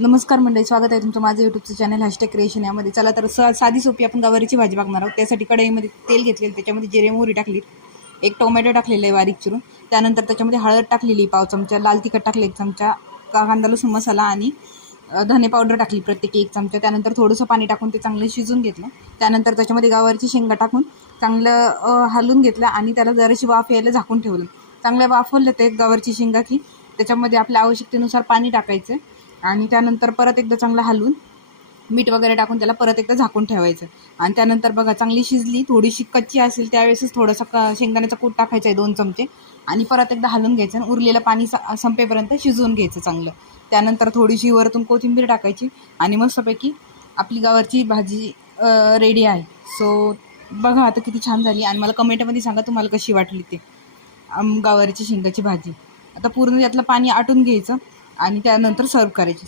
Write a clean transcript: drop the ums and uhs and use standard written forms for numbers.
नमस्कार मंडळी, स्वागत आहे तुमचं माझं यूट्यूबचं चॅनल #क्रिएशन यामध्ये. चला तर साधी सोपी आपण गवारीची भाजी बघणार आहोत. त्यासाठी कढईमध्ये तेल घेतलेलं, त्याच्यामध्ये जिरे मोहरी टाकली, एक टोमॅटो टाकलेलं आहे बारीक चिरून, त्यानंतर त्याच्यामध्ये हळद टाकलेली 1 चमचा, लाल तिखट टाकले 1 चमचा, कांदा लसूण मसाला आणि धने पावडर टाकली प्रत्येकी 1 चमचा. त्यानंतर थोडंसं पाणी टाकून ते चांगलं शिजून घेतलं. त्यानंतर त्याच्यामध्ये गवारीची शेंगा टाकून चांगलं हलवून घेतलं आणि त्याला जराशी वाफ यायला झाकून ठेवलं. चांगलं वाफवलं ते गवारीची शेंगा की त्याच्यामध्ये आपल्या आवश्यकतेनुसार पाणी टाकायचं आणि त्यानंतर परत एकदा चांगलं हलवून मीठ वगैरे टाकून त्याला परत एकदा झाकून ठेवायचं. आणि त्यानंतर बघा चांगली शिजली, थोडीशी कच्ची असेल त्यावेळेसच थोडासा शेंगदाण्याचा कूट टाकायचा आहे 2 चमचे आणि परत एकदा हलवून घ्यायचं आणि उरलेलं पाणी संपेपर्यंत शिजवून घ्यायचं चांगलं. त्यानंतर थोडीशी वरतून कोथिंबीर टाकायची आणि मस्तपैकी आपली गवारची भाजी रेडी आहे. सो बघा आता किती छान झाली आणि मला कमेंटमध्ये सांगा तुम्हाला कशी वाटली ते गवारीची शेंगाची भाजी. आता पूर्ण यातलं पाणी आटून घ्यायचं आणि त्यानंतर सर्व करायची.